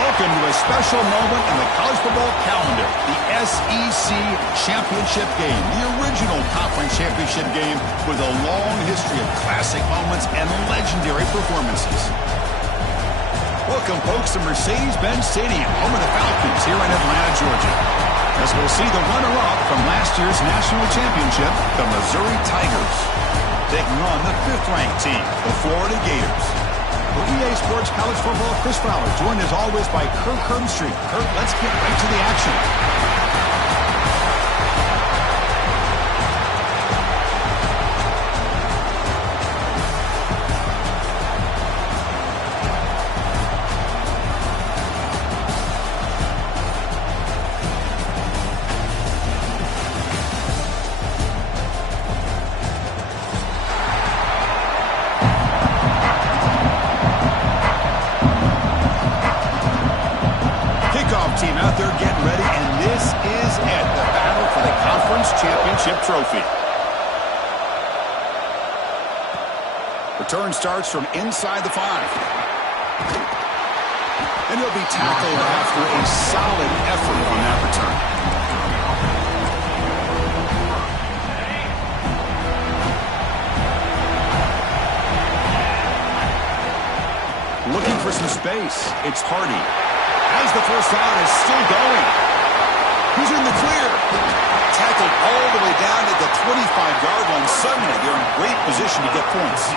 Welcome to a special moment in the college football calendar, the SEC Championship Game, the original conference championship game with a long history of classic moments and legendary performances. Welcome, folks, to Mercedes-Benz Stadium, home of the Falcons here in Atlanta, Georgia, as we'll see the runner-up from last year's national championship, the Missouri Tigers, taking on the 5th-ranked team, the Florida Gators. For EA Sports College Football, Chris Fowler, joined as always by Kirk Herbstreit. Kirk, let's get right to the action. Team out there getting ready, and this is it, the battle for the conference championship trophy. Return starts from inside the 5. And he'll be tackled after a solid effort on that return. Looking for some space. It's Hardy. As the first down is still going. He's in the clear. Tackled all the way down to the 25-yard line. Suddenly, they're in great position to get points.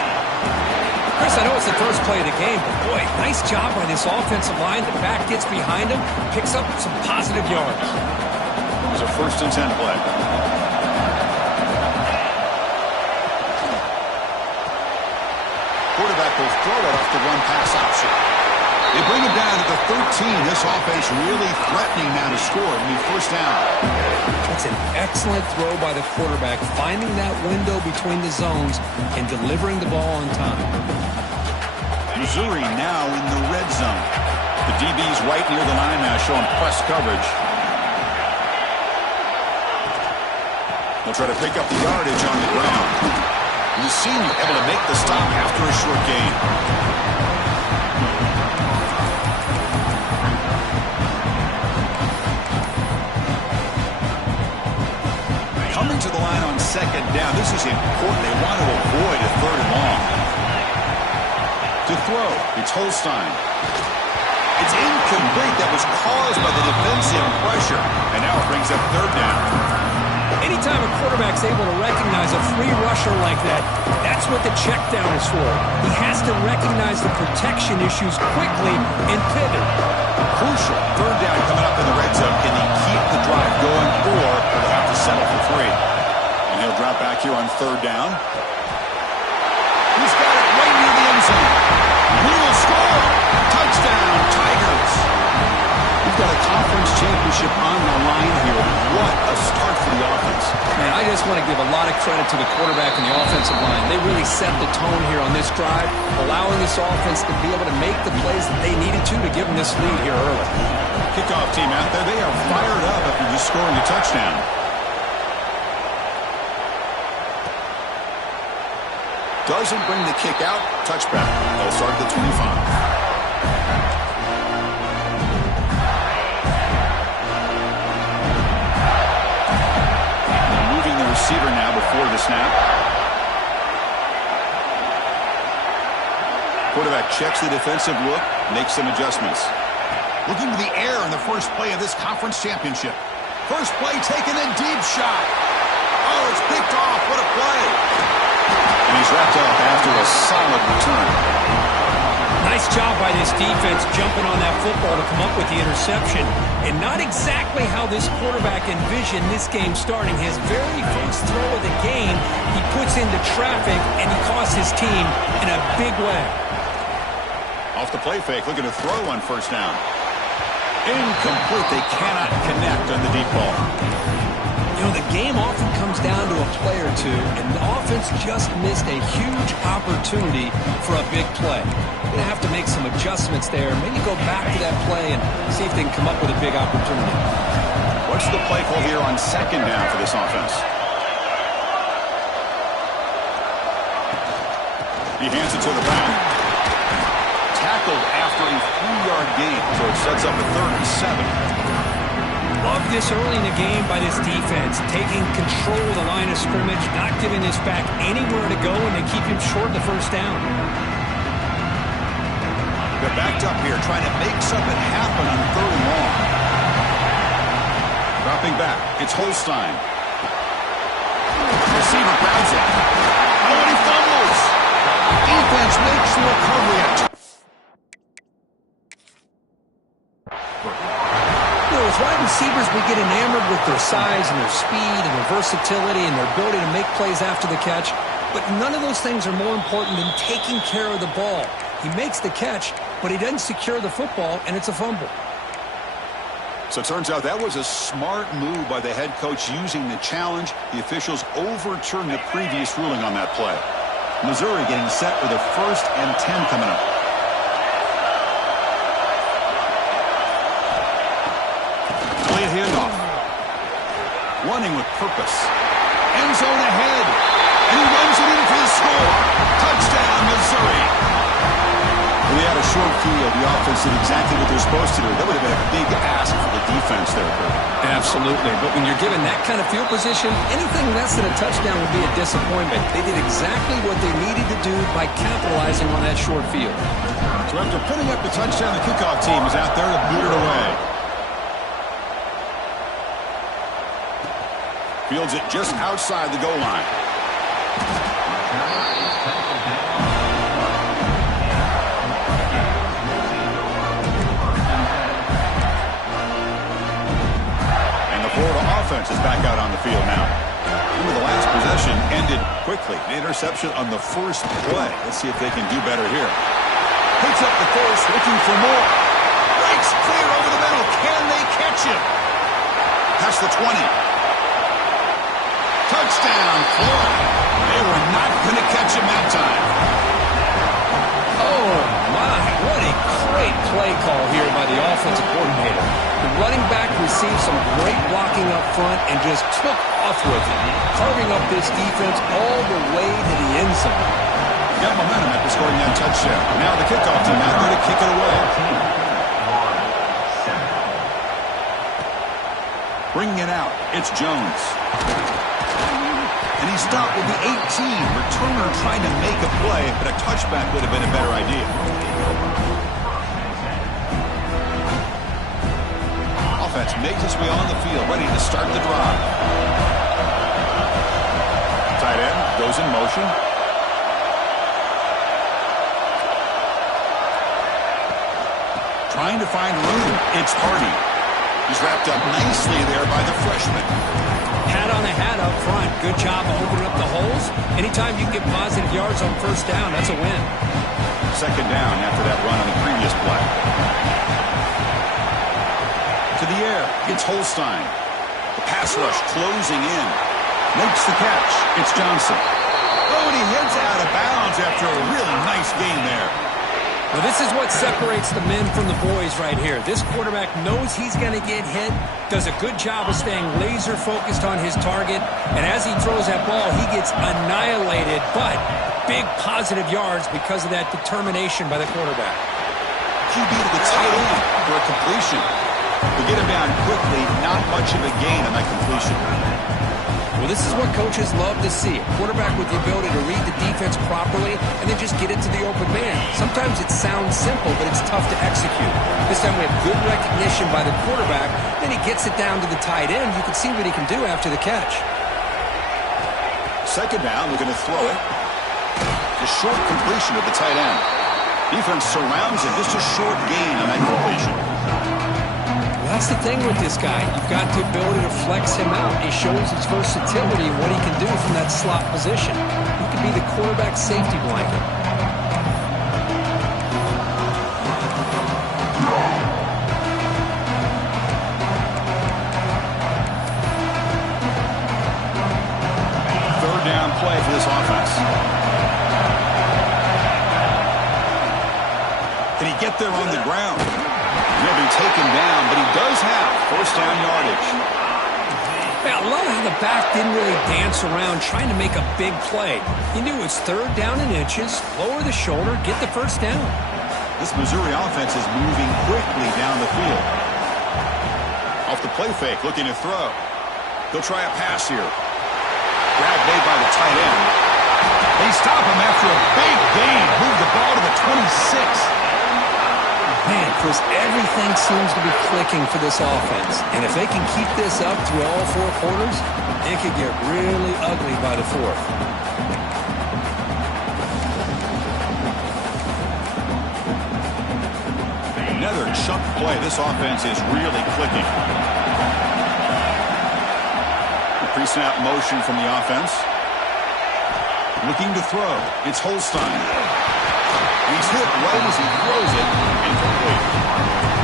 Chris, I know it's the first play of the game, but boy, nice job by this offensive line. The back gets behind him, picks up some positive yards. It was a 1st and 10 play. Quarterback will throw it off the run-pass option. They bring him down to the 13. This offense really threatening now to score. It'll be 1st down. It's an excellent throw by the quarterback, finding that window between the zones and delivering the ball on time. Missouri now in the red zone. The DB's right near the line now, showing press coverage. They'll try to pick up the yardage on the ground. The senior able to make the stop after a short gain. Coming to the line on 2nd down. This is important. They want to avoid a 3rd and long. To throw, it's Holstein. It's incomplete. That was caused by the defensive pressure. And now it brings up 3rd down. Anytime a quarterback's able to recognize a free rusher like that, that's what the check down is for. He has to recognize the protection issues quickly and pivot. Crucial. 3rd down coming up in the red zone. Can he keep the drive going, or will have to settle for 3? And he'll drop back here on 3rd down. He's got it right near the end zone. He will score. Touchdown, Tigers. We've got a conference championship on the line here. What a start for the offense. Man, I just want to give a lot of credit to the quarterback and the offensive line. They really set the tone here on this drive, allowing this offense to be able to make the plays that they needed to give them this lead here early. Kickoff team out there. They are fired up after just scoring a touchdown. Doesn't bring the kick out. Touchback. They'll start at the 25. Receiver now before the snap. Quarterback checks the defensive look, makes some adjustments. Looking to the air in the first play of this conference championship. First play taken in, deep shot. Oh, it's picked off. What a play. And he's wrapped up after a solid return. Nice job by this defense jumping on that football to come up with the interception. And not exactly how this quarterback envisioned this game starting. His very first throw of the game, he puts into traffic, and he costs his team in a big way. Off the play fake, looking to throw on 1st down. Incomplete. They cannot connect on the deep ball. You know, the game often comes down to a play or two, and the offense just missed a huge opportunity for a big play. Going to have to make some adjustments there, maybe go back to that play and see if they can come up with a big opportunity. What's the play call here on 2nd down for this offense? He hands it to the back. Tackled after a 3-yard gain, so it's sets up a 3rd and 7. Love this early in the game by this defense, taking control of the line of scrimmage, not giving this back anywhere to go, and they keep him short of the first down. They're backed up here, trying to make something happen on 3rd and long. Dropping back, it's Holstein. Receiver grabs it. Oh, and he fumbles. Defense makes the recovery. As wide receivers, we get enamored with their size and their speed and their versatility and their ability to make plays after the catch. But none of those things are more important than taking care of the ball. He makes the catch, but he doesn't secure the football, and it's a fumble. So it turns out that was a smart move by the head coach using the challenge. The officials overturned the previous ruling on that play. Missouri getting set with a 1st and 10 coming up. Late handoff. Running with purpose. End zone ahead. And he runs it in for the score. Touchdown, Missouri. When they had a short field, the offense did exactly what they're supposed to do. That would have been a big ask for the defense there, Kurt. Absolutely. But when you're given that kind of field position, anything less than a touchdown would be a disappointment. They did exactly what they needed to do by capitalizing on that short field. So after putting up the touchdown, the kickoff team is out there to boot it away. Fields it just outside the goal line. Florida offense is back out on the field now. Remember, the last possession ended quickly. An interception on the first play. Let's see if they can do better here. Picks up the course, looking for more. Breaks clear over the middle. Can they catch him? Past the 20. Touchdown, Florida. They were not going to catch him that time. Oh, my. What a great play call here by the offensive coordinator. The running back received some great blocking up front and just took off with it, carving up this defense all the way to the end zone. Got momentum after scoring that touchdown. Now the kickoff team out there to kick it away. Bringing it out, it's Jones. And he stopped with the 18. Returner trying to make a play, but a touchback would have been a better idea. Offense makes its way on the field, ready to start the drive. Tight end goes in motion. Trying to find room. It's Hardy. He's wrapped up nicely there by the freshman. Hat on a hat up front. Good job of opening up the holes. Anytime you get positive yards on first down, that's a win. 2nd down after that run on the previous play. To the air, it's Holstein. The pass rush closing in. Makes the catch. It's Johnson. Oh, and he heads out of bounds after a really nice gain there. Well, this is what separates the men from the boys right here. This quarterback knows he's going to get hit, does a good job of staying laser focused on his target, and as he throws that ball, he gets annihilated, but big positive yards because of that determination by the quarterback. QB to the tight end for a completion. To get him down quickly, not much of a gain on that completion. Well, this is what coaches love to see. A quarterback with the ability to read the defense properly and then just get it to the open man. Sometimes it sounds simple, but it's tough to execute. This time we have good recognition by the quarterback. Then he gets it down to the tight end. You can see what he can do after the catch. 2nd down, they're going to throw it. A short completion at the tight end. Defense surrounds him. Just a short gain on that completion. That's the thing with this guy. You've got the ability to flex him out. He shows his versatility and what he can do from that slot position. He could be the quarterback safety blanket. Third down play for this offense. Can he get there on the ground? He'll be taken down, but he does have 1st down yardage. Yeah, I love how the back didn't really dance around trying to make a big play. He knew it's 3rd down and inches, lower the shoulder, get the 1st down. This Missouri offense is moving quickly down the field. Off the play fake, looking to throw. He'll try a pass here. Grab made by the tight end. They stop him after a big gain. Move the ball to the 26. Man, Chris, everything seems to be clicking for this offense. And if they can keep this up through all four quarters, it could get really ugly by the fourth. Another chunk play. This offense is really clicking. Pre-snap motion from the offense. Looking to throw. It's Holstein. He's hit right as he throws it. Incomplete.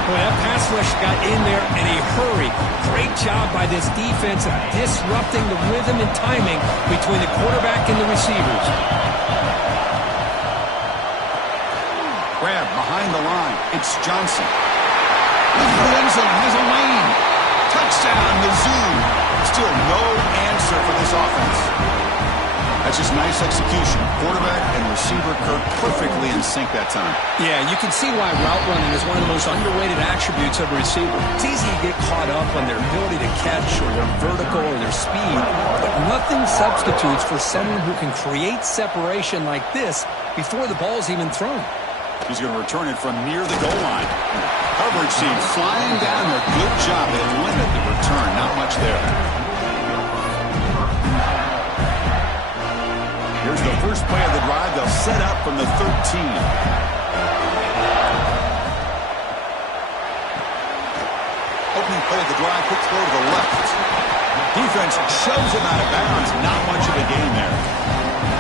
Boy, that pass rush got in there in a hurry. Great job by this defense of disrupting the rhythm and timing between the quarterback and the receivers. Grab behind the line. It's Johnson. The end zone has a lane. Touchdown, Mizzou. Still no answer for this offense. That's just nice execution. Quarterback and receiver Kirk perfectly in sync that time. Yeah, you can see why route running is one of the most underrated attributes of a receiver. It's easy to get caught up on their ability to catch or their vertical or their speed, but nothing substitutes for someone who can create separation like this before the ball's even thrown. He's going to return it from near the goal line. Coverage team flying down there. Good job. They limit the return. Not much there. Here's the first play of the drive. They'll set up from the 13. Opening play of the drive. Quick throw to the left. Defense shoves him out of bounds. Not much of a gain there.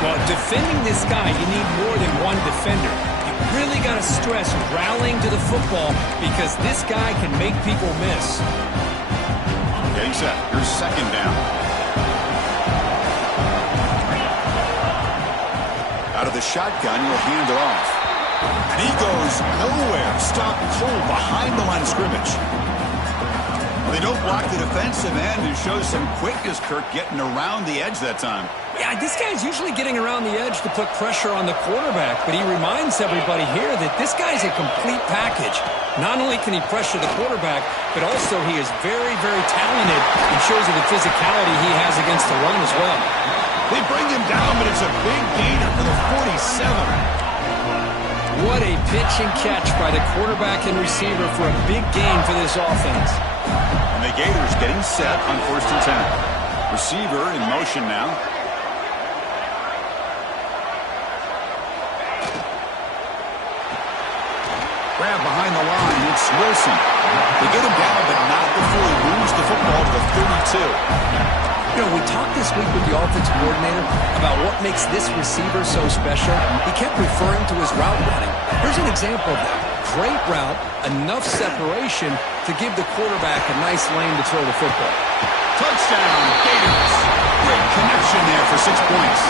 Well, defending this guy, you need more than one defender. You really got to stress rallying to the football because this guy can make people miss. Getting set. Here's second down. Out of the shotgun, he'll hand it off. And he goes nowhere. Stopped cold behind the line of scrimmage. Well, they don't block the defensive end and show some quickness, Kirk, getting around the edge that time. Yeah, this guy's usually getting around the edge to put pressure on the quarterback, but he reminds everybody here that this guy's a complete package. Not only can he pressure the quarterback, but also he is very, very talented and shows you the physicality he has against the run as well. They bring him down, but it's a big gainer for the 47. What a pitch and catch by the quarterback and receiver for a big gain for this offense. And the Gators getting set on 1st and 10. Receiver in motion now. Grab behind the line. It's Wilson. They get him down, but not before he moves the football to the 32. You know, we talked this week with the offensive coordinator about what makes this receiver so special. He kept referring to his route running. Here's an example of that. Great route, enough separation to give the quarterback a nice lane to throw the football. Touchdown, Gators. Great connection there for 6 points.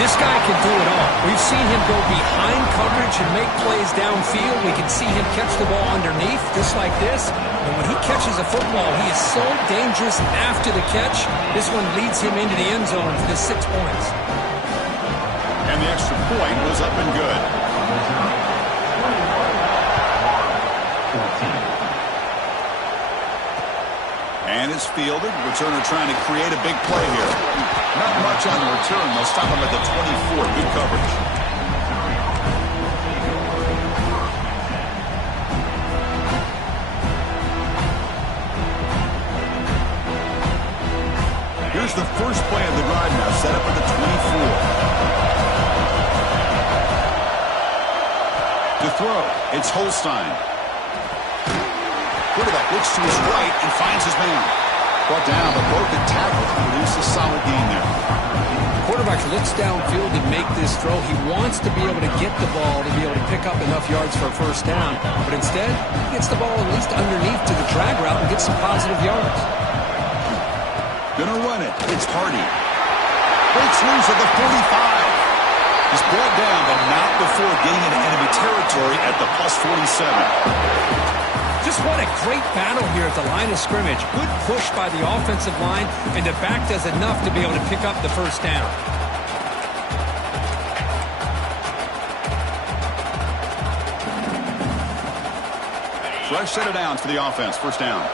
This guy can do it all. We've seen him go behind coverage and make plays downfield. We can see him catch the ball underneath, just like this. And when he catches a football, he is so dangerous after the catch. This one leads him into the end zone for the 6 points. And the extra point was up and good. And it's fielded. Returner trying to create a big play here. Not much on the return. They'll stop him at the 24. Good coverage. Here's the first play of the drive now. Set up at the 24. To throw, it's Holstein. Quarterback looks to his right and finds his man. Brought down, but broke the tackle to produce a solid gain there. Quarterback looks downfield to make this throw. He wants to be able to get the ball to be able to pick up enough yards for a first down. But instead, he gets the ball at least underneath to the drag route and gets some positive yards. Gonna run it. It's Hardy. Breaks loose at the 45. He's brought down, but not before getting into enemy territory at the plus 47. Just what a great battle here at the line of scrimmage. Good push by the offensive line, and the back does enough to be able to pick up the first down. Fresh set of downs for the offense. First down.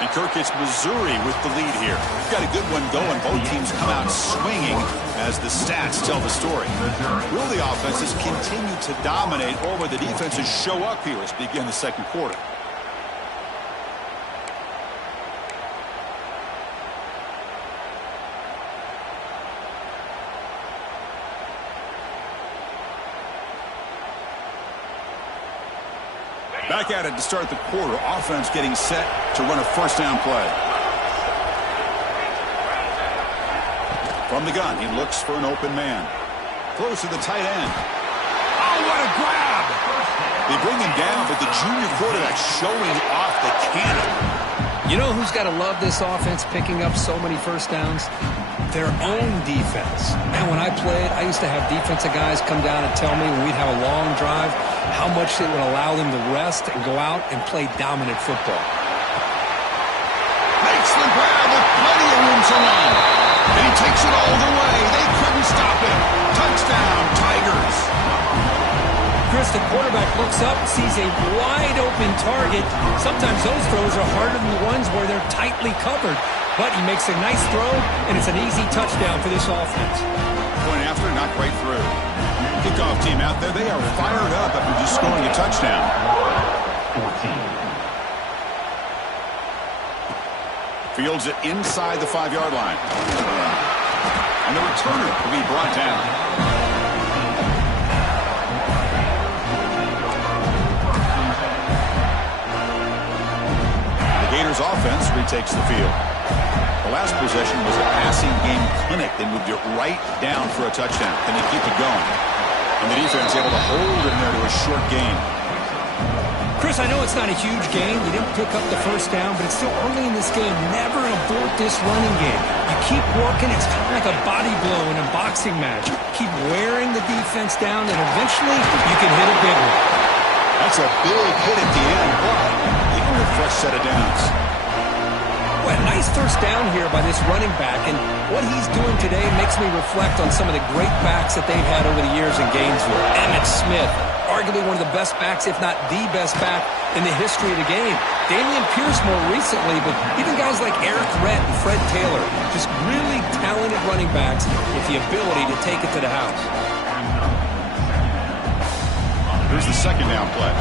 And Kirk, it's Missouri with the lead here. We've got a good one going. Both teams come out swinging as the stats tell the story. Will the offenses continue to dominate, or will the defenses show up here as we begin the second quarter? Back at it to start the quarter. Offense getting set to run a first down play. From the gun, he looks for an open man. Throws to the tight end. Oh, what a grab! They bring him down, but the junior quarterback showing off the cannon. You know who's got to love this offense picking up so many first downs? Their own defense. Man, when I played, I used to have defensive guys come down and tell me when we'd have a long drive how much it would allow them to rest and go out and play dominant football. Makes the grab with plenty of room to run. And he takes it all the way. They couldn't stop him. Touchdown, Tigers. Chris, the quarterback looks up, sees a wide-open target. Sometimes those throws are harder than the ones where they're tightly covered. But he makes a nice throw, and it's an easy touchdown for this offense. Point after, not quite through. Kickoff team out there, they are fired up after just scoring a touchdown. 14. Fields it inside the 5-yard line. And the returner will be brought down. The Gators offense retakes the field. The last possession was a passing game clinic. They moved it right down for a touchdown. Can they keep it going? And the defense able to hold it in there to a short gain. Chris, I know it's not a huge game. You didn't pick up the first down, but it's still early in this game. Never abort this running game. You keep working. It's kind of like a body blow in a boxing match. Keep wearing the defense down, and eventually you can hit a big one. That's a big hit at the end, but even with a fresh set of downs. Well, a nice first down here by this running back, and what he's doing today makes me reflect on some of the great backs that they've had over the years in Gainesville. Emmitt Smith, arguably one of the best backs, if not the best back in the history of the game. Damian Pierce more recently, but even guys like Eric Rett and Fred Taylor, just really talented running backs with the ability to take it to the house. Here's the second down play.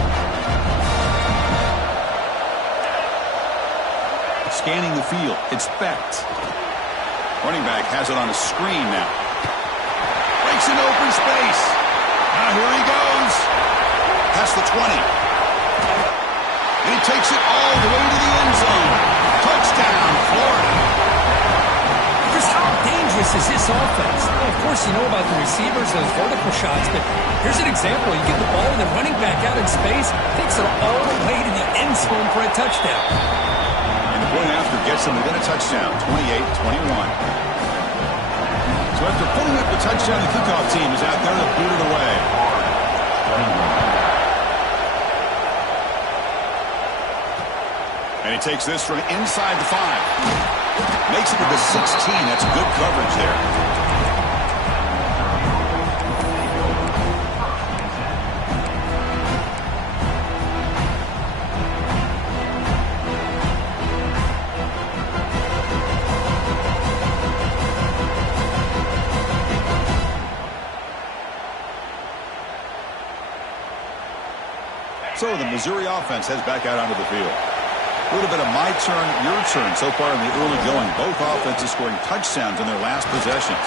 Scanning the field. It's Becht. Running back has it on a screen now. Breaks an open space. Now here he goes. Past the 20. And he takes it all the way to the end zone. Touchdown, Florida. Chris, how dangerous is this offense? Well, of course, you know about the receivers, those vertical shots, but here's an example. You get the ball and the running back out in space, takes it all the way to the end zone for a touchdown. Point after gets them within a touchdown, 28-21. So after putting up the touchdown, the kickoff team is out there to boot it away. And he takes this from inside the 5. Makes it to the 16. That's good coverage there. So the Missouri offense heads back out onto the field. A little bit of my turn, your turn so far in the early going. Both offenses scoring touchdowns in their last possessions.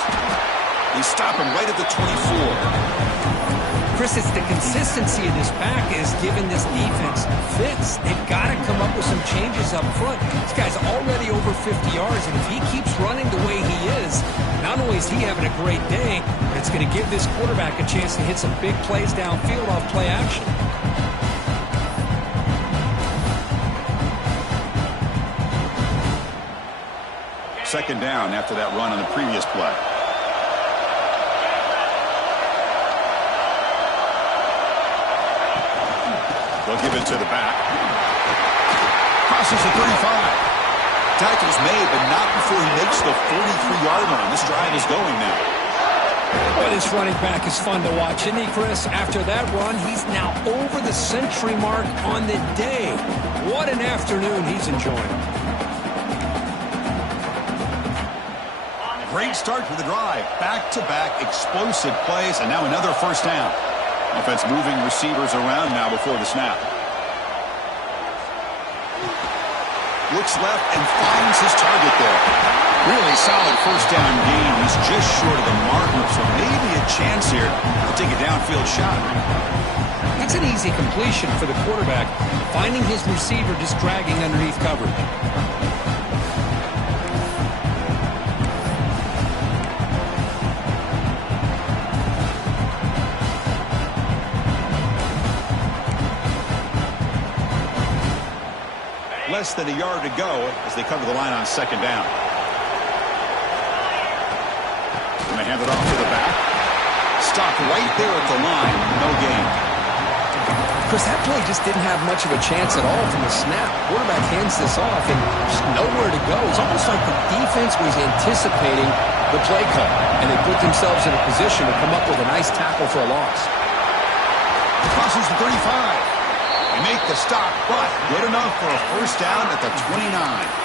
They stop him right at the 24. Chris, it's the consistency of this back is giving this defense fits. They've got to come up with some changes up front. This guy's already over 50 yards, and if he keeps running the way he is, not only is he having a great day, but it's going to give this quarterback a chance to hit some big plays downfield off play action. Second down after that run on the previous play. They'll give it to the back. Crosses the 35. Tackle's made, but not before he makes the 43-yard line. This drive is going now. Well, This running back is fun to watch, isn't he, Chris? After that run, he's now over the century mark on the day. What an afternoon he's enjoying. Great start to the drive. Back-to-back explosive plays, and now another first down. Offense moving receivers around now before the snap. Looks left and finds his target there. Really solid first down gain. He's just short of the marker, so maybe a chance here to take a downfield shot. That's an easy completion for the quarterback, finding his receiver just dragging underneath coverage. Less than a yard to go as they cover the line on second down. Going to hand it off to the back. Stopped right there at the line. No gain. Chris, that play just didn't have much of a chance at all from the snap. Quarterback hands this off and just nowhere to go. It's almost like the defense was anticipating the play call, and they put themselves in a position to come up with a nice tackle for a loss. Crosses the 35. They make the stop, but good enough for a first down at the 29.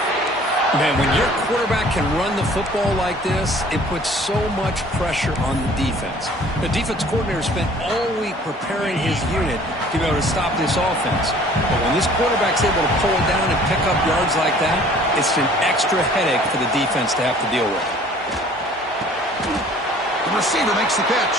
Man, when your quarterback can run the football like this, it puts so much pressure on the defense. The defense coordinator spent all week preparing his unit to be able to stop this offense. But when this quarterback's able to pull it down and pick up yards like that, it's an extra headache for the defense to have to deal with. The receiver makes the catch.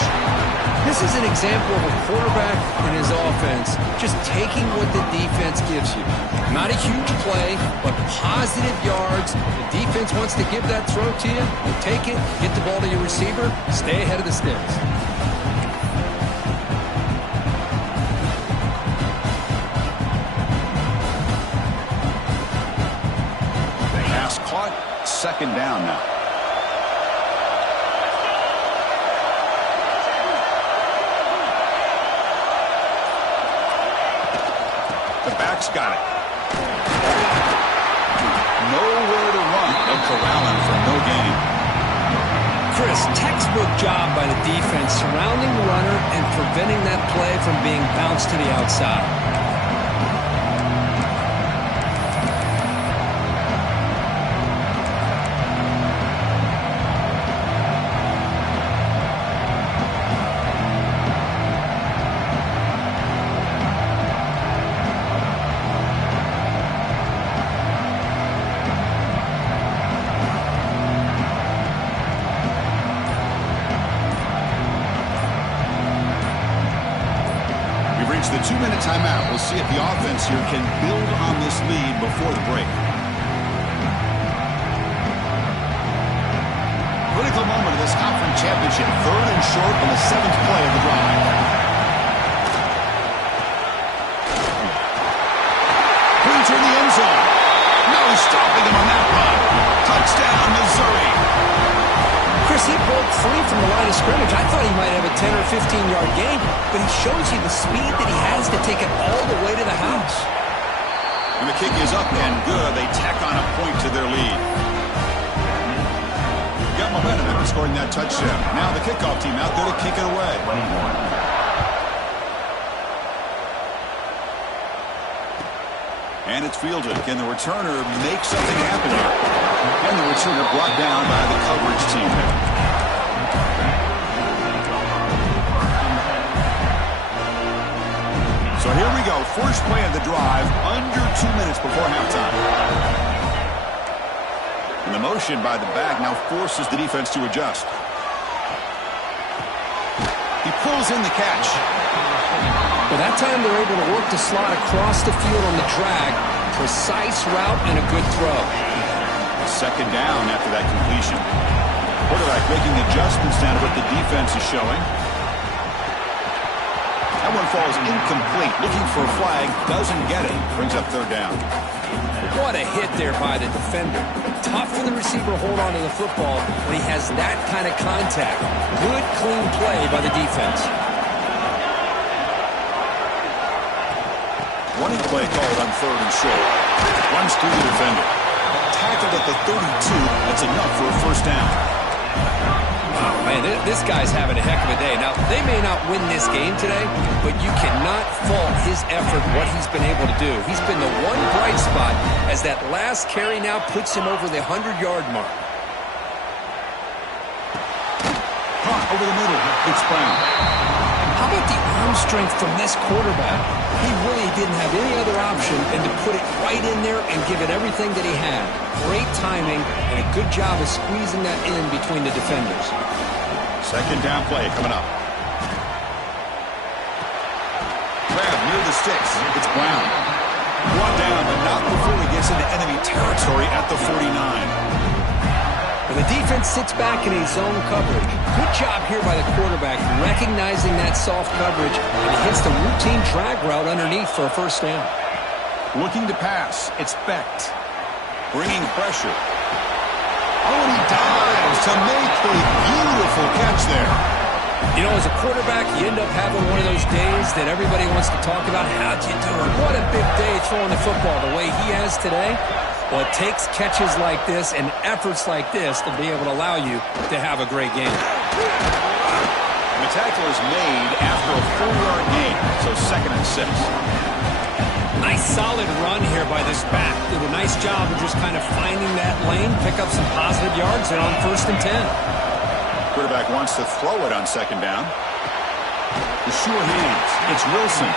This is an example of a quarterback and his offense just taking what the defense gives you. Not a huge play, but positive yards. The defense wants to give that throw to you. You take it, get the ball to your receiver, stay ahead of the sticks. The pass caught. Second down now. The back's got it. Nowhere to run. They'll corral him for no gain. Chris, textbook job by the defense surrounding the runner and preventing that play from being bounced to the outside. The 2-minute timeout. We'll see if the offense here can build on this lead before the break. Critical moment of this conference championship. 3rd and short on the 7th play of the drive. Clean to the end zone. No stopping him on that run. Touchdown, Missouri. Chris, he broke free from the line of scrimmage. I thought he might have a 10 or 15-yard gain, but he shows you the speed that he has to take it all the way to the house. And the kick is up and good. They tack on a point to their lead. Got momentum after scoring that touchdown. Now the kickoff team out there to kick it away. And it's fielded. Can the returner make something happen here? And the returner brought down by the coverage team. So here we go. First play of the drive, under 2 minutes before halftime. And the motion by the back now forces the defense to adjust. He pulls in the catch. But that time they're able to work the slot across the field on the drag. Precise route and a good throw. Second down after that completion. Quarterback making adjustments down to what the defense is showing. That one falls incomplete. Looking for a flag. Doesn't get it. Brings up 3rd down. What a hit there by the defender. Tough for the receiver to hold on to the football when he has that kind of contact. Good, clean play by the defense. Running play called on 3rd and short. Runs through the defender. Tackled at the 32. That's enough for a first down. Oh, man, this guy's having a heck of a day. Now, they may not win this game today, but you cannot fault his effort, what he's been able to do. He's been the one bright spot as that last carry now puts him over the 100-yard mark. Caught over the middle. It's Brown. How about the arm strength from this quarterback? He really didn't have any other option than to put it right in there and give it everything that he had. Great timing and a good job of squeezing that in between the defenders. Second down play coming up. Grab near the sticks. It's Brown. Brought down, but not before he gets into enemy territory at the 49. And the defense sits back in a zone coverage. Good job here by the quarterback, recognizing that soft coverage, and he hits the routine drag route underneath for a first down. Looking to pass. It's Becht. Bringing pressure. Oh, and he dives to make a beautiful catch there. You know, as a quarterback, you end up having one of those days that everybody wants to talk about. How'd you do it? What a big day throwing the football the way he has today. Well, it takes catches like this and efforts like this to be able to allow you to have a great game. The tackle is made after a 4-yard gain, so 2nd and 6. Nice solid run here by this back. Did a nice job of just kind of finding that lane, pick up some positive yards, and on 1st and 10. Quarterback wants to throw it on 2nd down. The sure hands. It's Wilson.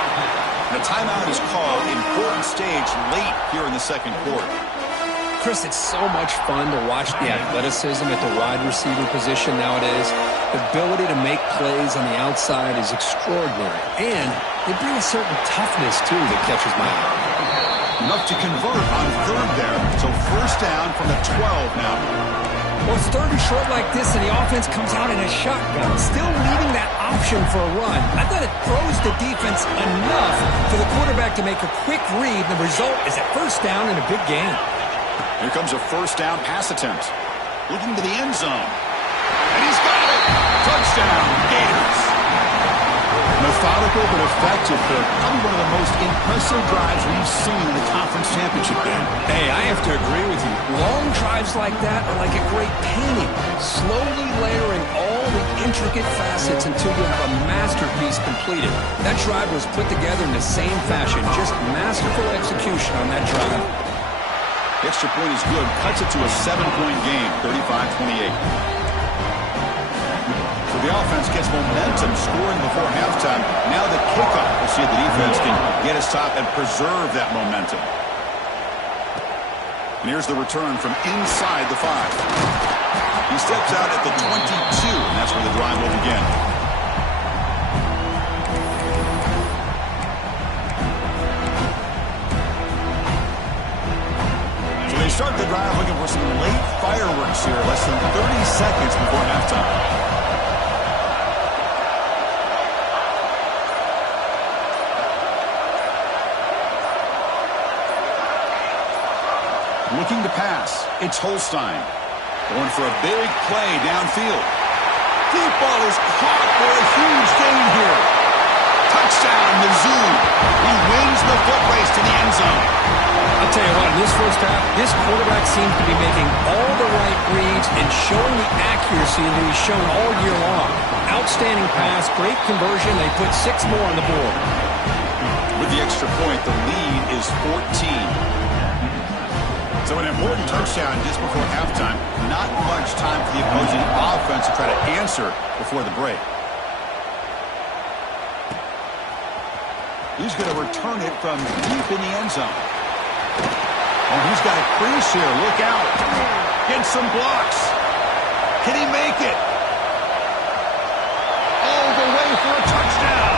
The timeout is called. Important stage late here in the 2nd quarter. Chris, it's so much fun to watch the athleticism at the wide receiver position nowadays. The ability to make plays on the outside is extraordinary. And they bring a certain toughness, too, that catches my eye. Enough to convert on 3rd there. So 1st down from the 12 now. Well, it's 3rd and short like this, and the offense comes out in a shotgun, still leaving that option for a run. I thought it throws the defense enough for the quarterback to make a quick read. The result is a 1st down and a big gain. Here comes a 1st down pass attempt. Looking to the end zone. And he's got it! Touchdown, Gators! Methodical but effective. Probably one of the most impressive drives we've seen in the conference championship game. Hey, I have to agree with you. Long drives like that are like a great painting. Slowly layering all the intricate facets until you have a masterpiece completed. That drive was put together in the same fashion. Just masterful execution on that drive. The extra point is good. Cuts it to a 7-point game, 35-28. So the offense gets momentum, scoring before halftime. Now the kickoff. We'll see if the defense can get a stop and preserve that momentum. And here's the return from inside the 5. He steps out at the 22, and that's where the drive will begin. They start the drive looking for some late fireworks here, less than 30 seconds before halftime. Looking to pass, it's Holstein. Going for a big play downfield. Deep ball is caught for a huge gain here. Touchdown, Mizzou. He wins the foot race to the end zone. I'll tell you what, in this 1st half, this quarterback seems to be making all the right reads and showing the accuracy that he's shown all year long. Outstanding pass, great conversion. They put 6 more on the board. With the extra point, the lead is 14. So an important touchdown just before halftime. Not much time for the opposing offense to try to answer before the break. He's going to return it from deep in the end zone. Oh, he's got a crease here. Look out. Get some blocks. Can he make it? All the way for a touchdown.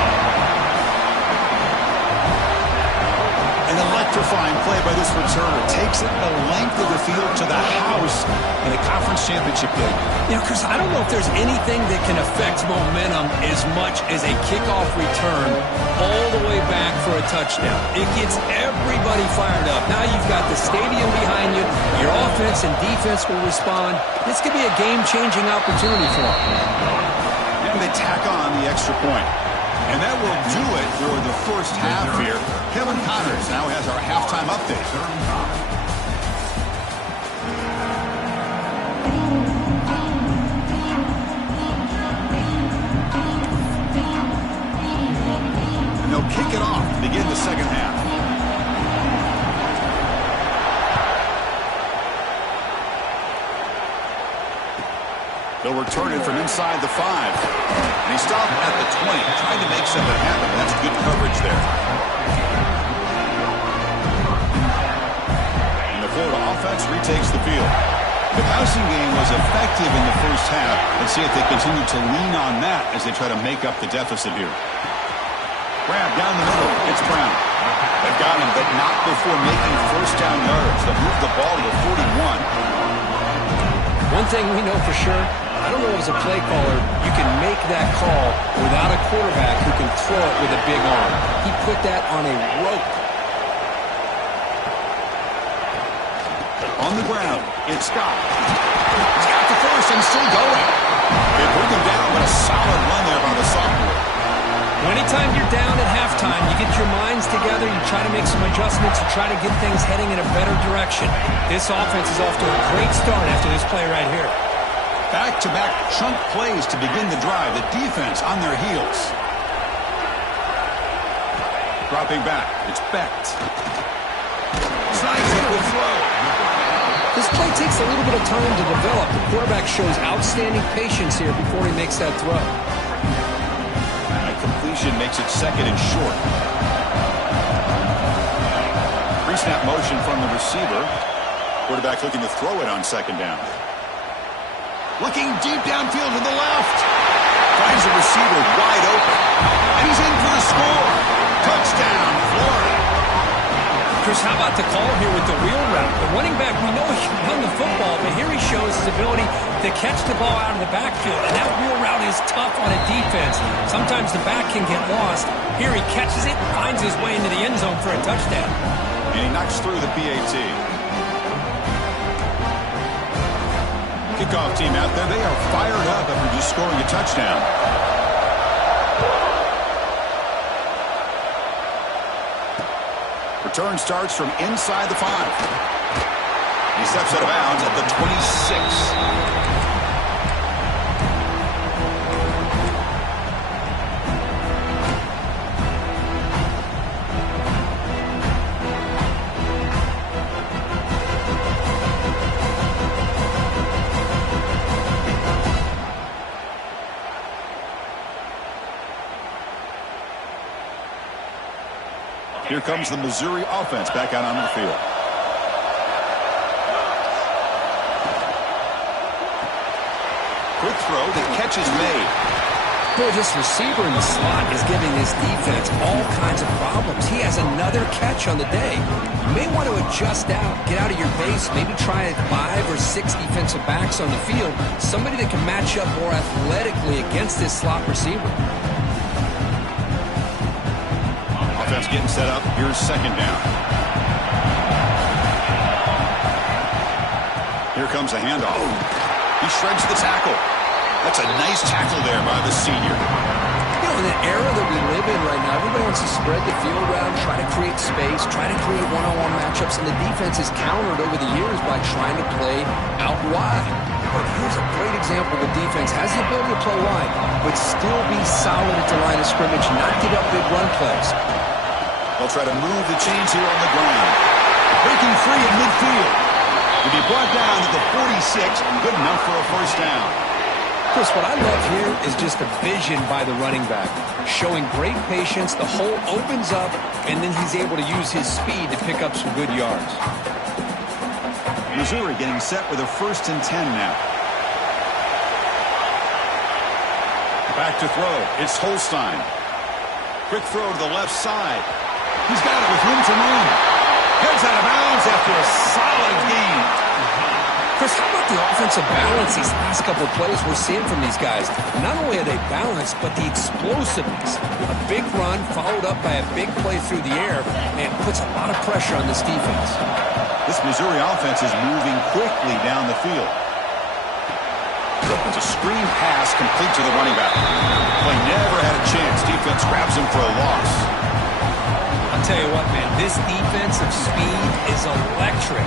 An electrifying play by this returner. Takes it the length of the field to the house in a conference championship game. You know, Chris, I don't know if there's anything that can affect momentum as much as a kickoff return all the way back for a touchdown. It gets everybody fired up. Now you've got the stadium behind you. Your offense and defense will respond. This could be a game-changing opportunity for them. And they tack on the extra point. And that will do it for the 1st half here. Kevin Connors now has our halftime update. They'll return it from inside the 5. And he stopped at the 20, trying to make something happen. That's good coverage there. And the Florida offense retakes the field. The passing game was effective in the first half. Let's see if they continue to lean on that as they try to make up the deficit here. Grab down the middle. It's Brown. They've got him, but not before making first down yards. They'll move the ball to the 41. One thing we know for sure, I don't know as a play caller, you can make that call without a quarterback who can throw it with a big arm. He put that on a rope. On the ground, it's Scott. He's got the first and still going. They bring him down, but a solid run there by the sophomore. Anytime you're down at halftime, you get your minds together, you try to make some adjustments, you try to get things heading in a better direction. This offense is off to a great start after this play right here. Back-to-back chunk plays to begin the drive. The defense on their heels. Dropping back, it's Becht. Slides it with throw. This play takes a little bit of time to develop. The quarterback shows outstanding patience here before he makes that throw. That completion makes it second and short. Pre-snap motion from the receiver. Quarterback looking to throw it on second down. Looking deep downfield to the left. Finds the receiver wide open. And he's in for the score. Touchdown, Florida. Chris, how about the call here with the wheel route? The running back, we know he can run the football, but here he shows his ability to catch the ball out of the backfield, and that wheel route is tough on a defense. Sometimes the back can get lost. Here he catches it, finds his way into the end zone for a touchdown. And he knocks through the PAT. Kickoff team out there, they are fired up after just scoring a touchdown. Return starts from inside the 5. He steps out of bounds at the 26. Here comes the Missouri offense back out onto the field. Quick throw, the catch is made. Boy, this receiver in the slot is giving this defense all kinds of problems. He has another catch on the day. You may want to adjust out, get out of your base, maybe try 5 or 6 defensive backs on the field, somebody that can match up more athletically against this slot receiver. Offense getting set up. Here's second down. Here comes a handoff. He shreds the tackle. That's a nice tackle there by the senior. You know, in the era that we live in right now, everybody wants to spread the field around, try to create space, try to create one-on-one matchups, and the defense has countered over the years by trying to play out wide. But here's a great example. The defense has the ability to play wide, but still be solid at the line of scrimmage, not give up big run plays. They'll try to move the chains here on the ground. Breaking free at midfield. To be brought down to the 46, good enough for a first down. Chris, what I love here is just the vision by the running back. Showing great patience, the hole opens up, and then he's able to use his speed to pick up some good yards. Missouri getting set with a 1st and 10 now. Back to throw. It's Holstein. Quick throw to the left side. He's got it with room to run. Heads out of bounds after a solid gain. Chris, how about the offensive balance these last couple of plays we're seeing from these guys? Not only are they balanced, but the explosiveness. A big run followed up by a big play through the air, and puts a lot of pressure on this defense. This Missouri offense is moving quickly down the field. It's a screen pass complete to the running back. Play never had a chance. Defense grabs him for a loss. I'll tell you what, man, this defensive speed is electric.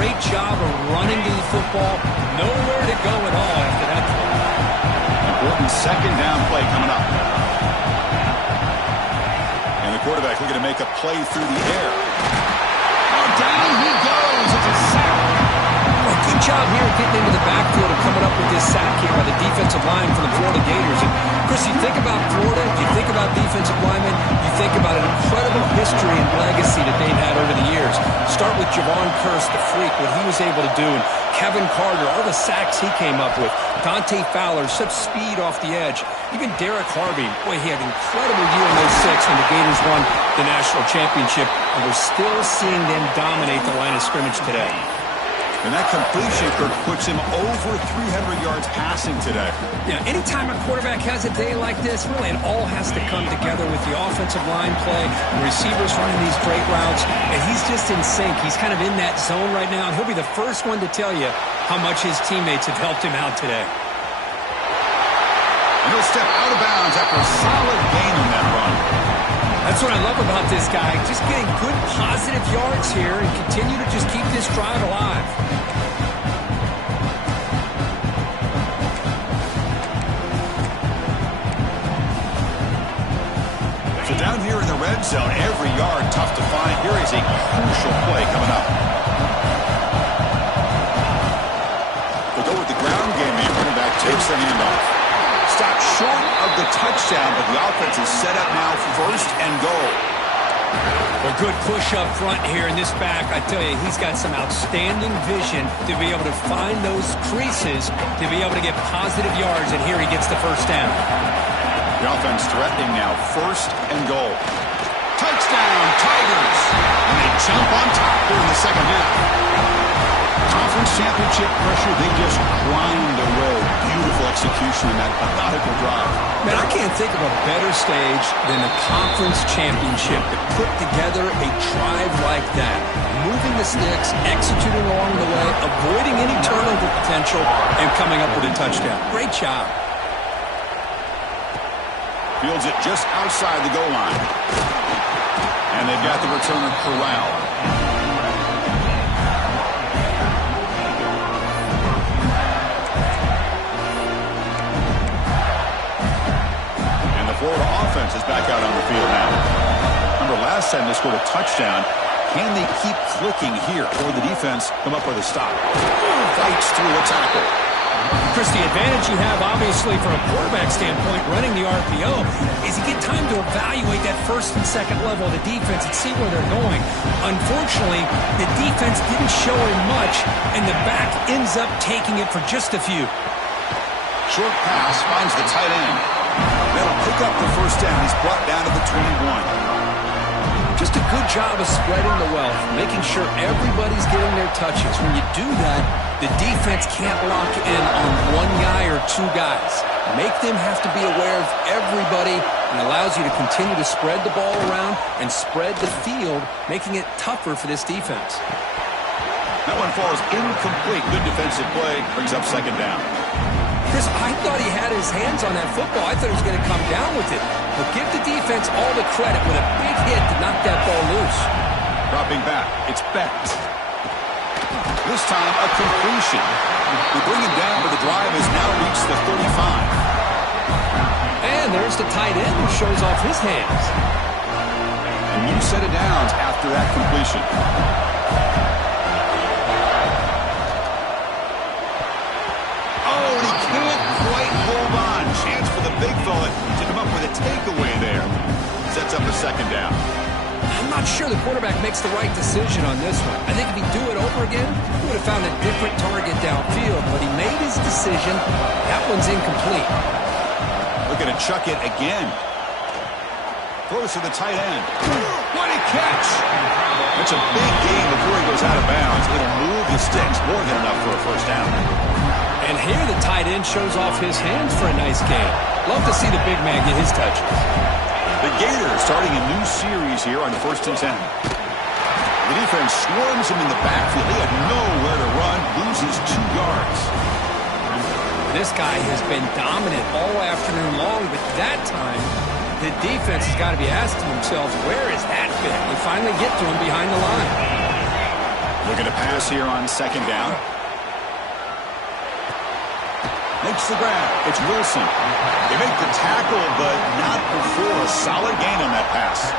Great job of running to the football. Nowhere to go at all after that play. Important second down play coming up. And the quarterback looking to make a play through the air. Oh, down he goes. It's a sack. Oh, good Good job here getting into the backfield and coming up with this sack here by the defensive line for the Florida Gators. And Chris, you think about Florida, you think about defensive linemen, you think about an incredible history and legacy that they've had over the years. Start with Javon Curse, the freak, what he was able to do, and Kevin Carter, all the sacks he came up with. Dante Fowler, such speed off the edge. Even Derek Harvey, boy, he had an incredible year in those 6 when the Gators won the national championship, and we're still seeing them dominate the line of scrimmage today. And that completion, Kirk, puts him over 300 yards passing today. Yeah, anytime a quarterback has a day like this, really it all has to come together with the offensive line play, the receivers running these great routes, and he's just in sync. He's kind of in that zone right now, and he'll be the first one to tell you how much his teammates have helped him out today. And he'll step out of bounds after a solid gain on that run. That's what I love about this guy. Just getting good positive yards here and continue to just keep this drive alive. So down here in the red zone, every yard tough to find. Here is a crucial play coming up. They'll go with the ground game. The running back takes the handoff. Stopped short of the touchdown, but the offense is set up now for 1st and goal. A good push up front here in this back. I tell you, he's got some outstanding vision to be able to find those creases, to be able to get positive yards, and here he gets the 1st down. The offense threatening now, 1st and goal. Touchdown, Tigers! And they jump on top here in the 2nd half. Conference championship pressure, they just grind away. Beautiful execution in that methodical drive. Man, I can't think of a better stage than the conference championship to put together a drive like that. Moving the sticks, executing along the way, avoiding any turnover potential, and coming up with a touchdown. Great job. Fields it just outside the goal line. And they've got the returner corralled. Florida offense is back out on the field now. Remember, last time they scored a touchdown. Can they keep clicking here, or the defense come up with a stop? Fights through a tackle. Chris, the advantage you have, obviously, from a quarterback standpoint, running the RPO, is you get time to evaluate that 1st and 2nd level of the defense and see where they're going. Unfortunately, the defense didn't show him much, and the back ends up taking it for just a few. Short pass finds the tight end. That'll pick up the 1st down. He's brought down to the 21. Just a good job of spreading the wealth, making sure everybody's getting their touches. When you do that, the defense can't lock in on one guy or 2 guys. Make them have to be aware of everybody, and allows you to continue to spread the ball around and spread the field, making it tougher for this defense. That one falls incomplete. Good defensive play. Brings up 2nd down. Chris, I thought he had his hands on that football. I thought he was going to come down with it. But give the defense all the credit with a big hit to knock that ball loose. Dropping back. It's Beck. This time, a completion. They bring him down, but the drive has now reached the 35. And there's the tight end who shows off his hands. A new set of downs after that completion. Big fella to come up with a takeaway there. Sets up a 2nd down. I'm not sure the quarterback makes the right decision on this one. I think if he'd do it over again, he would have found a different target downfield, but he made his decision. That one's incomplete. Looking to chuck it again. Throws to the tight end. What a catch! That's a big gain before he goes out of bounds. It'll move the sticks, more than enough for a 1st down. And here the tight end shows off his hands for a nice gain. Love to see the big man get his touches. The Gators starting a new series here on 1st and 10. The defense swarms him in the backfield. He had nowhere to run, loses 2 yards. This guy has been dominant all afternoon long, but that time, the defense has got to be asking themselves, where is that fit? They finally get to him behind the line. Looking to pass here on 2nd down. Makes the grab. It's Wilson. They make the tackle, but not before a solid gain on that pass.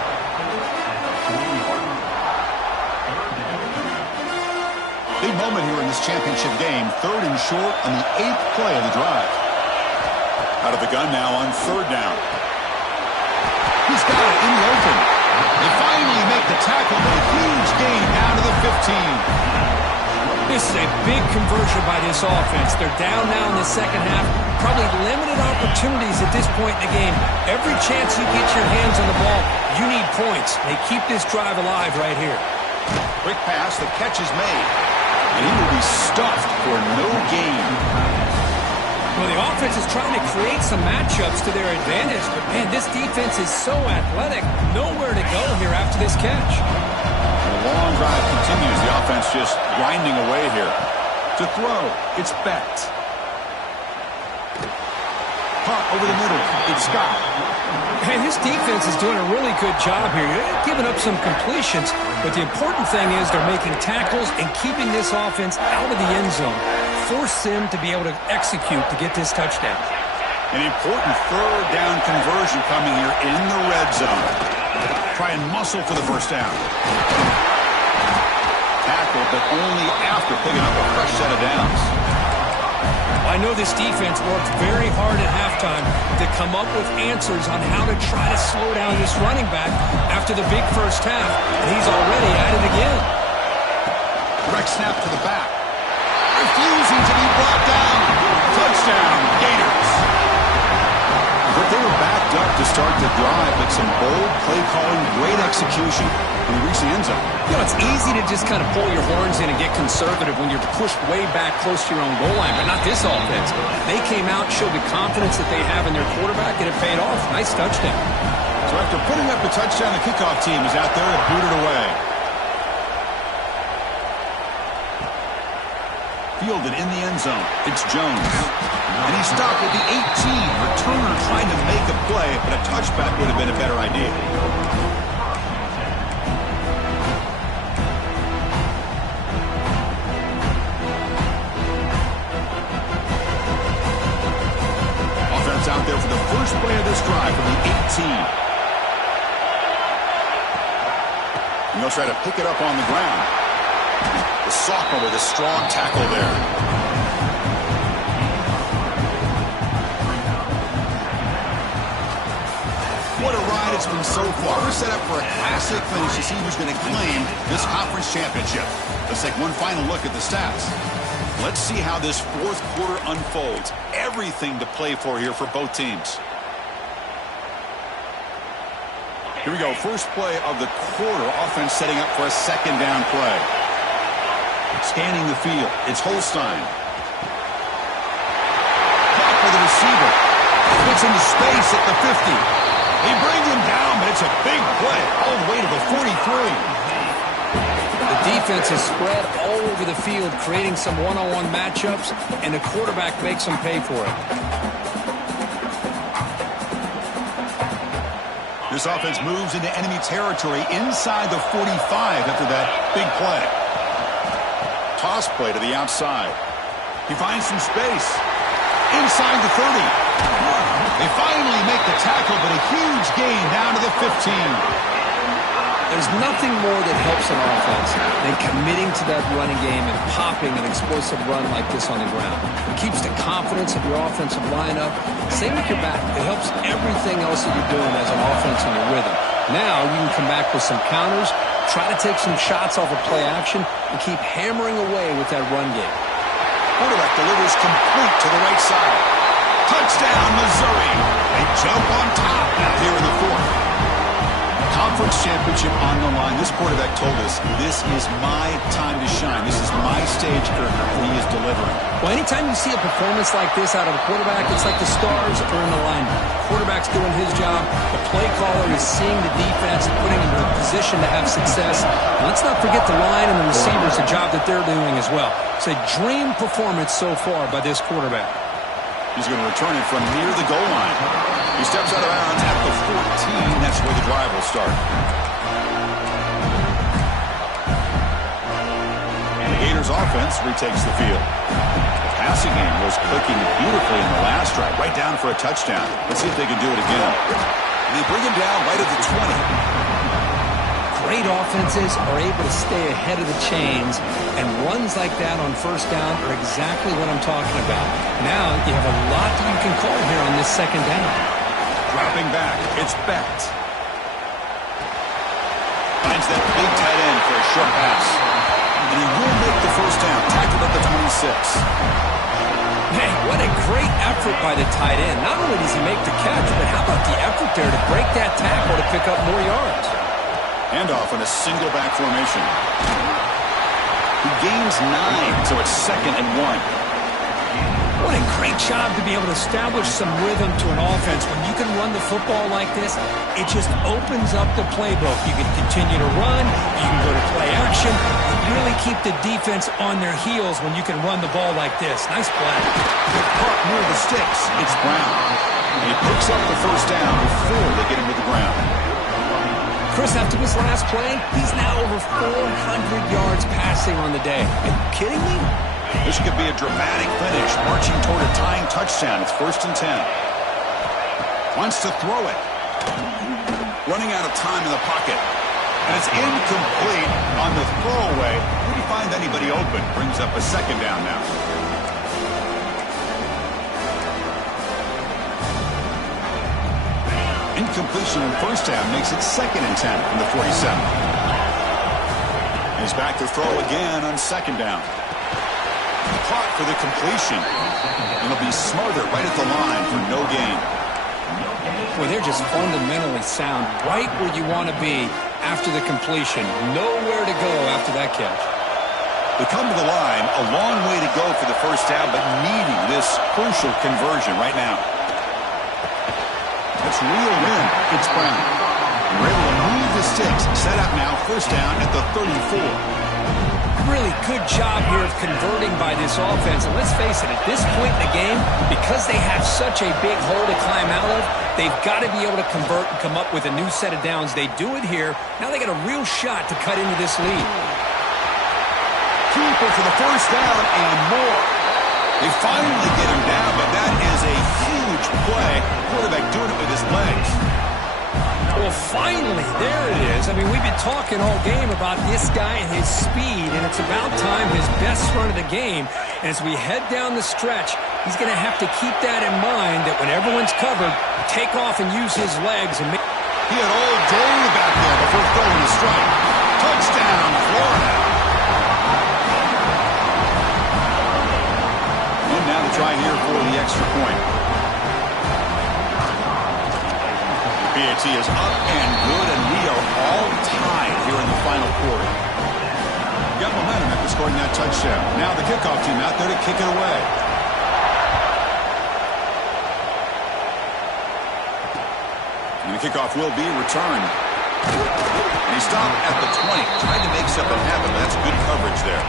Big moment moment here in this championship game. 3rd and short on the 8th play of the drive. Out of the gun now on 3rd down. He's got it in the open. They finally make the tackle, but a huge gain down to the 15. This is a big conversion by this offense. They're down now in the second half. Probably limited opportunities at this point in the game. Every chance you get your hands on the ball, you need points. They keep this drive alive right here. Quick pass, the catch is made. And he will be stuffed for no gain. Well, the offense is trying to create some matchups to their advantage, but man, this defense is so athletic. Nowhere to go here after this catch. The long drive continues. The offense just grinding away here. To throw, it's Becht. Punt over the middle, it's Scott. And this defense is doing a really good job here. They're giving up some completions, but the important thing is they're making tackles and keeping this offense out of the end zone. Force them to be able to execute to get this touchdown. An important 3rd down conversion coming here in the red zone. Try and muscle for the first down. Tackle, but only after picking up a fresh set of downs. I know this defense worked very hard at halftime to come up with answers on how to try to slow down this running back after the big first half, and he's already at it again. Direct snap to the back. Refusing to be brought down. Touchdown, Gators. But they were backed up to start the drive, but some bold play calling, great execution when they reach the end zone. You know, it's easy to just kind of pull your horns in and get conservative when you're pushed way back close to your own goal line, but not this offense. They came out, showed the confidence that they have in their quarterback, and it paid off. Nice touchdown. So after putting up a touchdown, the kickoff team is out there to boot it away. Fielded in the end zone. It's Jones. And he stopped at the 18. Returner trying to make a play, but a touchback would have been a better idea. Offense out there for the first play of this drive from the 18. And they'll try to pick it up on the ground. The sophomore with a strong tackle there. What a ride it's been so far. We're set up for a classic finish to see who's going to claim this conference championship. Let's take one final look at the stats. Let's see how this 4th quarter unfolds. Everything to play for here for both teams. Here we go. First play of the quarter. Offense setting up for a 2nd down play. Scanning the field. It's Holstein. Block for the receiver. Fits into space at the 50. They bring him down, but it's a big play all the way to the 43. The defense is spread all over the field, creating some one-on-one matchups, and the quarterback makes them pay for it. This offense moves into enemy territory inside the 45 after that big play. Toss play to the outside. He finds some space. Inside the 30. They finally make the tackle, but a huge gain down to the 15. There's nothing more that helps an offense than committing to that running game and popping an explosive run like this on the ground. It keeps the confidence of your offensive line up. Same with your back. It helps everything else that you're doing as an offense in your rhythm. Now you can come back with some counters, try to take some shots off of play action, and keep hammering away with that run game. Quarterback delivers complete to the right side. Touchdown, Missouri. They jump on top now here in the 4th. Conference championship on the line. This quarterback told us, this is my time to shine. This is my stage curtain, and he is delivering. Well, anytime you see a performance like this out of a quarterback, it's like the stars are in alignment. Quarterback's doing his job. The play caller is seeing the defense and putting him in a position to have success. And let's not forget the line and the receivers, the job that they're doing as well. It's a dream performance so far by this quarterback. He's going to return it from near the goal line. He steps out of bounds at the 14. That's where the drive will start. The Gators offense retakes the field. The passing game was clicking beautifully in the last drive, right down for a touchdown. Let's see if they can do it again. And they bring him down right at the 20. great offenses are able to stay ahead of the chains, and runs like that on first down are exactly what I'm talking about. Now you have a lot that you can call here on this second down. Dropping back, it's Becht. Finds that big tight end for a short pass. And he will make the first down, tackled at the 26. Man, what a great effort by the tight end. Not only does he make the catch, but how about the effort there to break that tackle to pick up more yards? Handoff in a single back formation. He gains 9, so it's 2nd and 1. What a great job to be able to establish some rhythm to an offense. When you can run the football like this, it just opens up the playbook. You can continue to run, you can go to play action, you really keep the defense on their heels when you can run the ball like this. Nice play. Caught near the sticks. It's Brown. And he picks up the first down before they get him to the ground. Chris, after this last play, he's now over 400 yards passing on the day. Are you kidding me? This could be a dramatic finish, marching toward a tying touchdown. It's 1st and 10. Wants to throw it. Running out of time in the pocket. And it's incomplete on the throwaway. Didn't find anybody open. Brings up a 2nd down now. Incompletion on first down makes it 2nd and 10 from the 47. He's back to throw again on 2nd down. Caught for the completion. It'll be smothered right at the line for no gain. Well, they're just fundamentally sound, right where you want to be after the completion. Nowhere to go after that catch. They come to the line, a long way to go for the first down, but needing this crucial conversion right now. That's reeled in. It's Brown. We're able to move the sticks. Set up now, first down at the 34. Really good job here of converting by this offense. And let's face it, at this point in the game, because they have such a big hole to climb out of, they've got to be able to convert and come up with a new set of downs. They do it here. Now they got a real shot to cut into this lead. Keeper for the first down and more. They finally get him down, but that is a huge play. Quarterback doing it with his legs. Well, finally, there it is. I mean, we've been talking all game about this guy and his speed, and it's about time his best run of the game. And as we head down the stretch, he's going to have to keep that in mind, that when everyone's covered, take off and use his legs. And he had all day back there before throwing the strike. Touchdown, Florida. And now the try here for the extra point. PAT is up and good, and we are all tied here in the final quarter. Got momentum after scoring that touchdown. Now the kickoff team out there to kick it away. And the kickoff will be returned. And he stopped at the 20. Tried to make something happen, but that's good coverage there.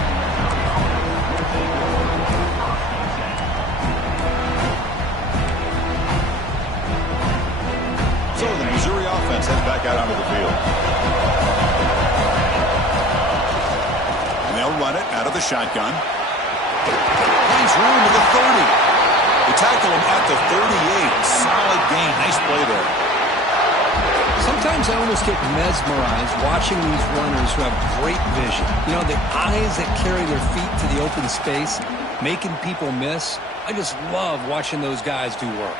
So the Missouri offense heads back out onto the field. And they'll run it out of the shotgun. Finds room at the 30. They tackle him at the 38. Solid gain. Nice play there. Sometimes I almost get mesmerized watching these runners who have great vision. You know, the eyes that carry their feet to the open space, making people miss. I just love watching those guys do work.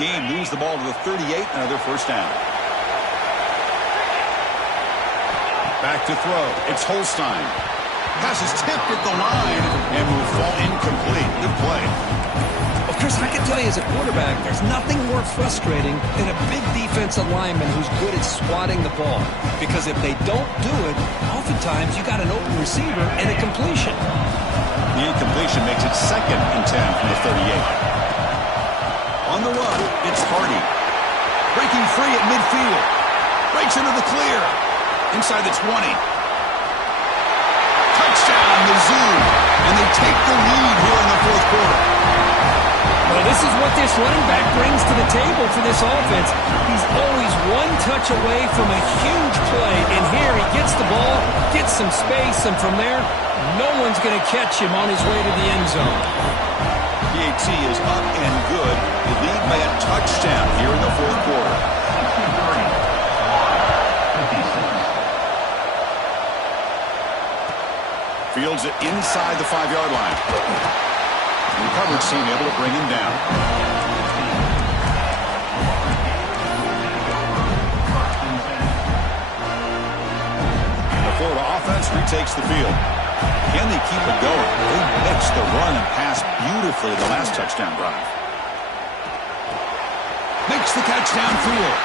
Game moves the ball to the 38, another first down. Back to throw. It's Holstein. Pass is tipped at the line and will fall incomplete. Good play. Well, Chris, I can tell you as a quarterback, there's nothing more frustrating than a big defensive lineman who's good at swatting the ball. Because if they don't do it, oftentimes you got an open receiver and a completion. The incompletion makes it 2nd and 10 from the 38. On the run, it's Hardy. Breaking free at midfield. Breaks into the clear. Inside the 20. Touchdown, Mizzou. And they take the lead here in the fourth quarter. Well, this is what this running back brings to the table for this offense. He's always one touch away from a huge play. And here he gets the ball, Gets some space, and from there, no one's going to catch him on his way to the end zone. PAT is up and good. They lead by a touchdown here in the fourth quarter. Fields it inside the 5-yard line. The coverage team able to bring him down. The Florida offense retakes the field. Can they keep it going? They mixed the run and pass beautifully the last touchdown drive. Makes the catch downfield.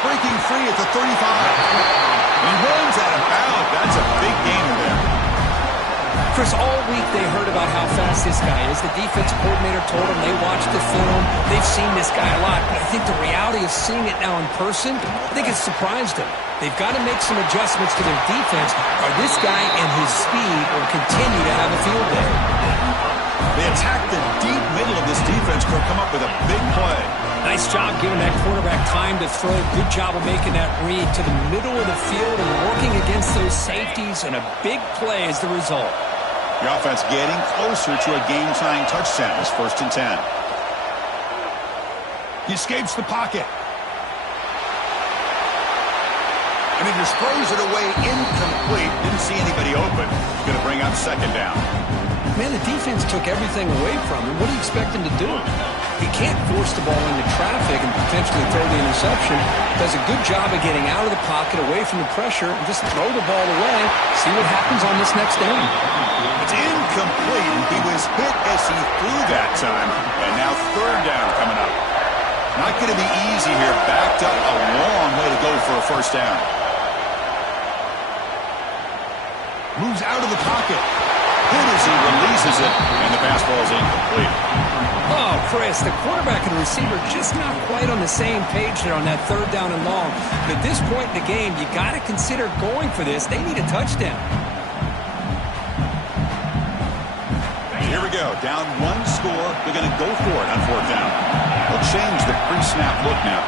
Breaking free at the 35. And runs out of bounds. That's a big gain in there. Chris, all week they heard about how fast this guy is. The defensive coordinator told them they watched the film. They've seen this guy a lot. But I think the reality of seeing it now in person, I think it's surprised them. They've got to make some adjustments to their defense, or this guy and his speed will continue to have a field day. They attack the deep middle of this defense, could come up with a big play. Nice job giving that quarterback time to throw. Good job of making that read to the middle of the field and working against those safeties, and a big play is the result. The offense getting closer to a game-tying touchdown. It's 1st and 10. He escapes the pocket. And he just throws it away incomplete. Didn't see anybody open. Going to bring up 2nd down. Man, the defense took everything away from him. What do you expect him to do? He can't force the ball into traffic and potentially throw the interception. Does a good job of getting out of the pocket, away from the pressure, and just throw the ball away. See what happens on this next down. It's incomplete. He was hit as he threw that time. And now 3rd down coming up. Not going to be easy here. Backed up a long way to go for a 1st down. Moves out of the pocket. Hit as he releases it, and the pass ball is incomplete. Oh, Chris, the quarterback and the receiver just not quite on the same page there on that 3rd down and long. But at this point in the game, you got to consider going for this. They need a touchdown. Here we go. Down 1 score. They're going to go for it on 4th down. They'll change the pre-snap look now.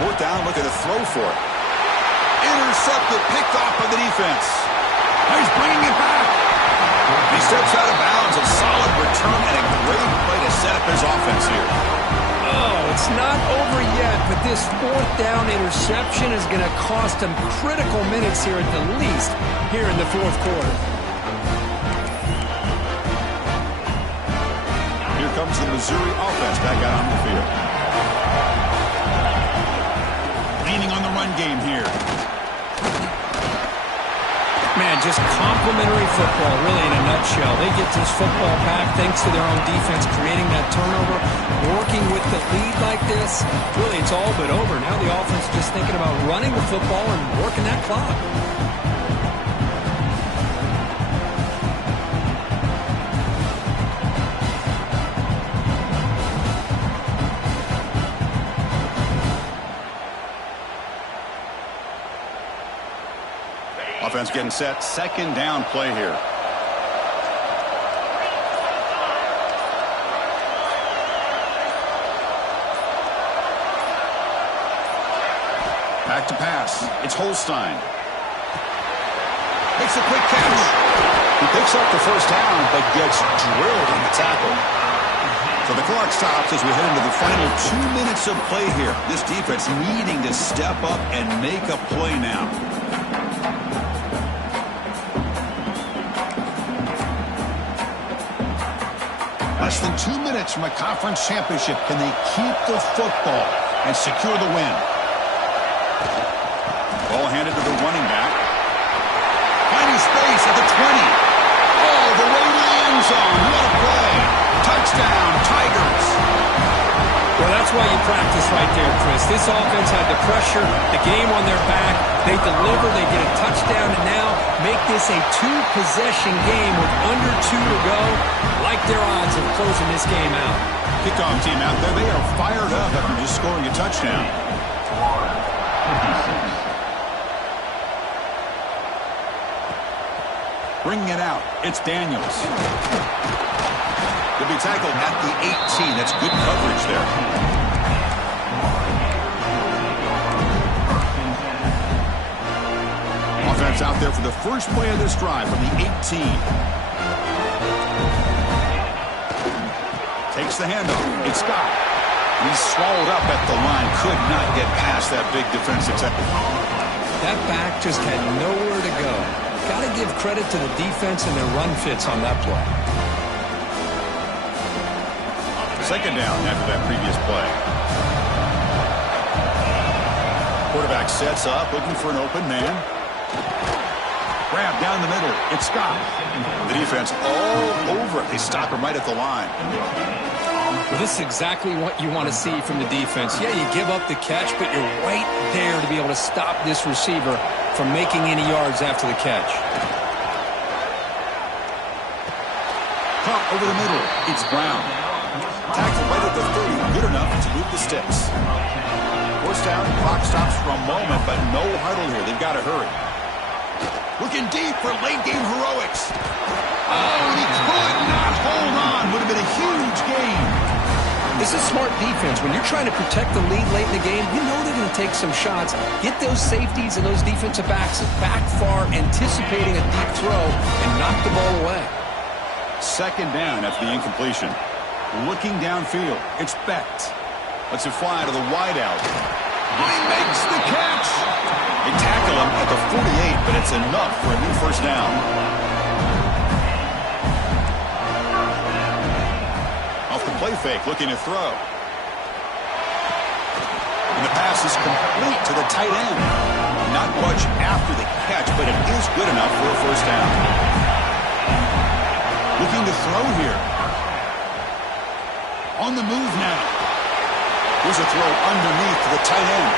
4th down, looking to throw for it. Intercepted, picked off by the defense. He's bringing it back. He steps out of bounds. A solid return and a great play to set up his offense here. Oh, it's not over yet, but this 4th down interception is going to cost him critical minutes here at the least here in the 4th quarter. Here comes the Missouri offense back out on the field. Leaning on the run game here. Man, just complimentary football, really, in a nutshell. They get this football back thanks to their own defense, creating that turnover, working with the lead like this. Really, it's all but over. Now the offense is just thinking about running the football and working that clock. Offense getting set. 2nd down play here. Back to pass. It's Holstein. Makes a quick catch. He picks up the 1st down, but gets drilled on the tackle. So the clock stops as we head into the final 2 minutes of play here. This defense needing to step up and make a play now. Less than 2 minutes from a conference championship. Can they keep the football and secure the win? Ball handed to the running back. Finding space at the 20. Oh, the way to the end zone. What a play. Touchdown, Tigers. Well, that's why you practice right there, Chris. This offense had the pressure, the game on their back. They deliver, they get a touchdown, and now make this a 2-possession game with under 2 to go. Like their odds of closing this game out. Kickoff team out there, they are fired up after just scoring a touchdown. Bringing it out, it's Daniels. He'll be tackled at the 18. That's good coverage there. Offense It's out there for the first play of this drive from the 18. Takes the handoff. It's Scott. He's swallowed up at the line. Could not get past that big defensive tackle. That back just had nowhere to go. Got to give credit to the defense and their run fits on that play. Second down after that previous play. Quarterback sets up, looking for an open man. Grab down the middle. It's Scott. The defense all over it. They stop him right at the line. Well, this is exactly what you want to see from the defense. Yeah, you give up the catch, but you're right there to be able to stop this receiver from making any yards after the catch. Caught over the middle. It's Brown. Tackled right at the 30. Good enough to move the sticks. Forced down. Clock stops for a moment, but no huddle here. They've got to hurry. Looking deep for late-game heroics. Oh, and he could not hold on. Would have been a huge gain. This is smart defense. When you're trying to protect the lead late in the game, you know they're going to take some shots. Get those safeties and those defensive backs back far, anticipating a deep throw, and knock the ball away. Second down after the incompletion. Looking downfield. It's Becht. Lets it fly to the wideout. He makes the catch. They tackle him at the 48, but it's enough for a new first down. Off the play fake, looking to throw. And the pass is complete to the tight end. Not much after the catch, but it is good enough for a first down. Looking to throw here. On the move now. Here's a throw underneath to the tight end.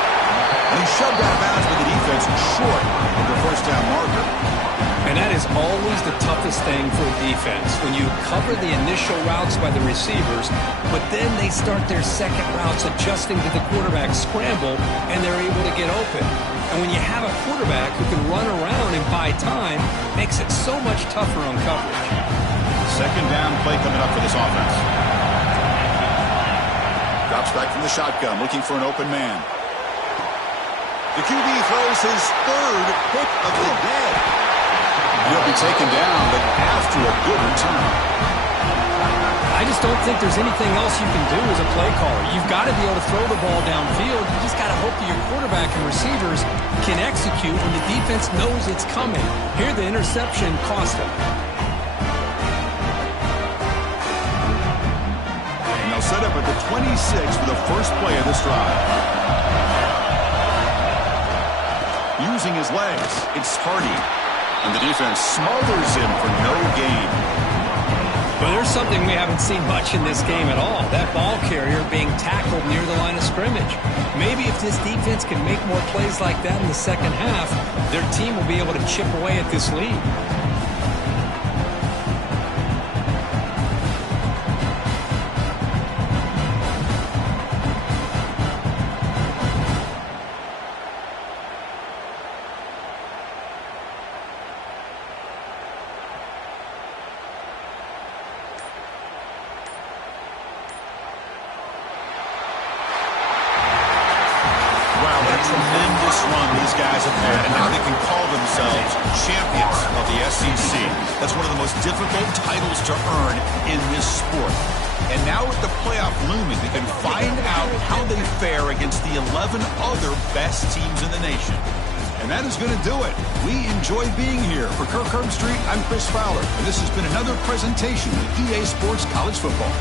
And he shoved out of bounds with the defense short of the first down marker. And that is always the toughest thing for a defense. When you cover the initial routes by the receivers, but then they start their second routes adjusting to the quarterback scramble, and they're able to get open. And when you have a quarterback who can run around and buy time, makes it so much tougher on coverage. Second down play coming up for this offense. Drops back from the shotgun, looking for an open man. The QB throws his third pick of the day. He'll be taken down, but after a good return. I just don't think there's anything else you can do as a play caller. You've got to be able to throw the ball downfield. You just got to hope that your quarterback and receivers can execute when the defense knows it's coming. Here, the interception cost him. Set up at the 26 for the first play of this drive. Using his legs, it's Hardy. And the defense smothers him for no gain. Well, there's something we haven't seen much in this game at all. That ball carrier being tackled near the line of scrimmage. Maybe if this defense can make more plays like that in the second half, their team will be able to chip away at this lead. Tremendous run these guys have had, and now they can call themselves champions of the SEC. That's one of the most difficult titles to earn in this sport. And now with the playoff looming, they can find out how they fare against the 11 other best teams in the nation. And that is going to do it. We enjoy being here. For Kirk Herbstreit, I'm Chris Fowler, and this has been another presentation of EA Sports College Football.